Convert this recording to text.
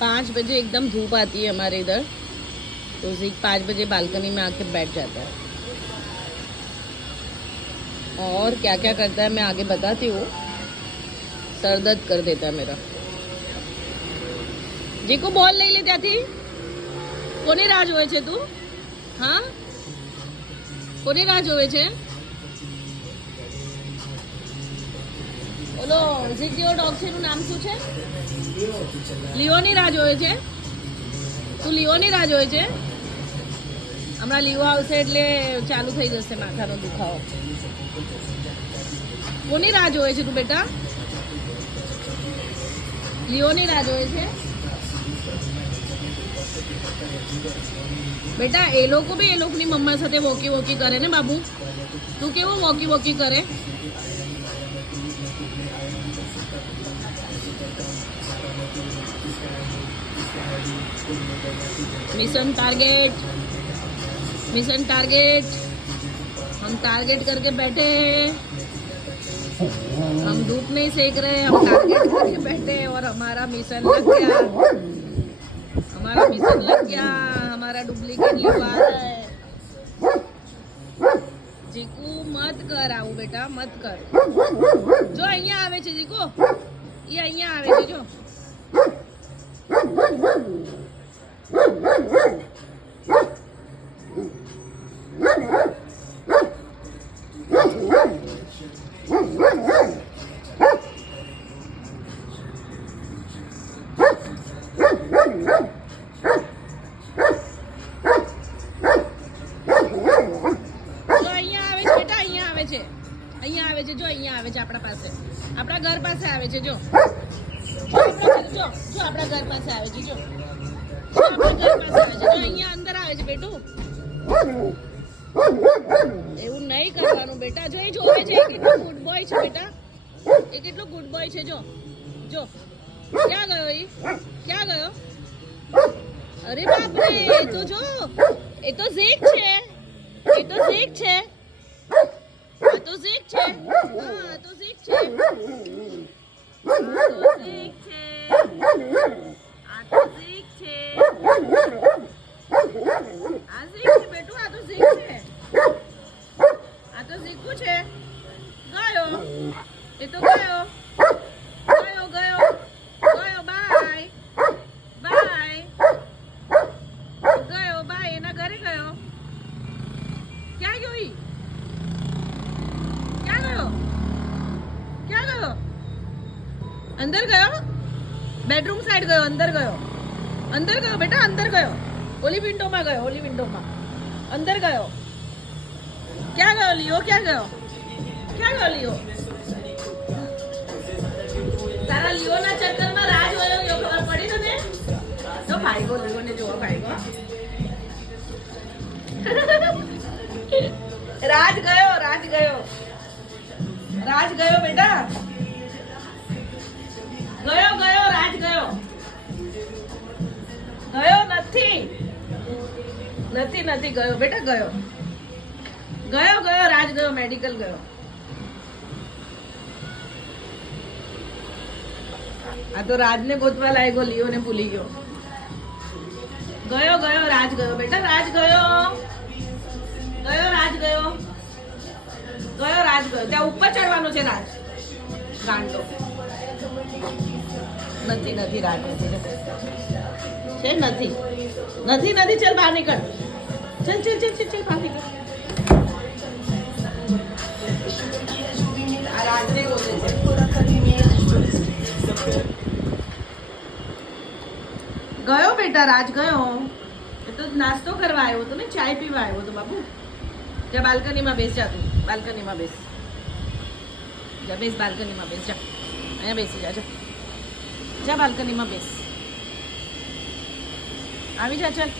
5 बजे एकदम धूप आती है हमारे इधर, तो ज़ीक 5 बजे बालकनी में आके बैठ जाता है। और क्या क्या करता है मैं आगे बताती हूँ। सर दर्द कर देता है मेरा। जीको बॉल લઈ લે ત્યાંથી। કોની રાહ જોવે છે તું? હા, કોની રાહ જોવે છે? ઓલો ઝીક જેવો ડોગ છે, એનું નામ શું છે? લિયોની રાહ જોવે છે? તું લિયોની રાહ જોવે છે? હમણાં લિયો આવશે એટલે ચાલુ થઈ જશે માથાનો દુખાવો। કોની રાહ જોવે છે તું બેટા? લિયોની રાહ જોવે છે? બેટા એ લોકો બી એ લોકોની મમ્મા સાથે વોકી વોકી કરે ને બાબુ। તું કેવો વોકી વોકી કરે? मिशन टारगेट, मिशन टारगेट, हम टारगेट करके बैठे हैं। हम धूप नहीं सेक रहे, हम टारगेट करके बैठे और हमारा मिशन लग गया। हमारा मिशन लग गया। हमारा डुप्लीकेट लीव आ रहा है। जीकू मत कर आવું બેટા, મત કર। જો અહીંયા આવે છે જીકો, એ અહીંયા આવે છે જો। અહીંયા આવે છે જો, અહીંયા આવે છે આપણા પાસે, આપણા ઘર પાસે આવે છે જો। જો આપણા ઘર પાસે આવે છે જો, આપણા ઘર પાસે આવે છે જો, અહીંયા અંદર આવે છે બેટું। એવું નહીં કરવાનું બેટા। જો એ જોવે છે એ કેટલો ગુડ બોય છે બેટા, એ કેટલો ગુડ બોય છે જો। જો ક્યાં ગયો ક્યાં ગયો? અરે બાપ રે, એ તો જો, એ તો ઝીક છે, એ તો ઝીક છે, આ તો ઝીક છે, હા આ તો ઝીક છે, આ તો ઝીક છે, આ તો ઝીક છે, આ ઝીક છે બેટું, આ તો ઝીક છે, આ તો ઝીકુ છે। ગયો, એ તો ગયો, ગયો ગયો ગયો, બાય બાય, ગયો બાય, એના ઘરે ગયો। ક્યાં ગયો ઈ? ક્યાં ગયો? ક્યાં ગયો? અંદર ગયો? બેડરૂમ સાઈડ ગયો? અંદર ગયો? અંદર ગયો બેટા, અંદર ગયો? ઓલી વિન્ડોમાં ગયો, ઓલી વિન્ડોમાં અંદર ગયો? ક્યાં ગયો લિયો? ક્યાં ગયો? ક્યાં ગયો લિયો? તારા લિયોના ચક્કરમાં રાજ વયો ગયો, ખબર પડી તને? તો ભાઈગો, લિયોને જોવા ભાઈગો। રાજ ગયો, રાજ ગયો, રાજ ગયો બેટા, ગયો ગયો, રાજ ગયો, ગયો નથી, નથી નથી ગયો બેટા, ગયો ગયો ગયો, રાજ ગયો, મેડિકલ ગયો। આ તો રાજને ગોતવા લાગ્યો, લિયોને ભૂલી ગયો। ગયો ગયો, રાજ ગયો બેટા, રાજ ગયો, ગયો રાજ ગયો, ગયો રાજ ગયો। ત્યાં ઉપર ચડવાનો છે રાજ, ગાંડો નથી, નથી રાજ નથી છે, નથી નથી નથી, ચલ બહાર નીકળ, ચલ ચલ ચલ ચલ ચલ બહાર નીકળ। આ રાજને ગોતે છે। ગયો બેટા, રાજ ગયો। એ તો નાસ્તો કરવા આવ્યો હતો ને, ચાય પીવા આવ્યો હતો બાબુ। જા બાલ્કનીમાં બેસ, જા તું બાલ્કનીમાં બેસ, જા બેસ, બાલ્કનીમાં બેસ, જા અહીંયા બેસી જા, જા જા બાલ્કનીમાં બેસ, આવી જા, ચાલ।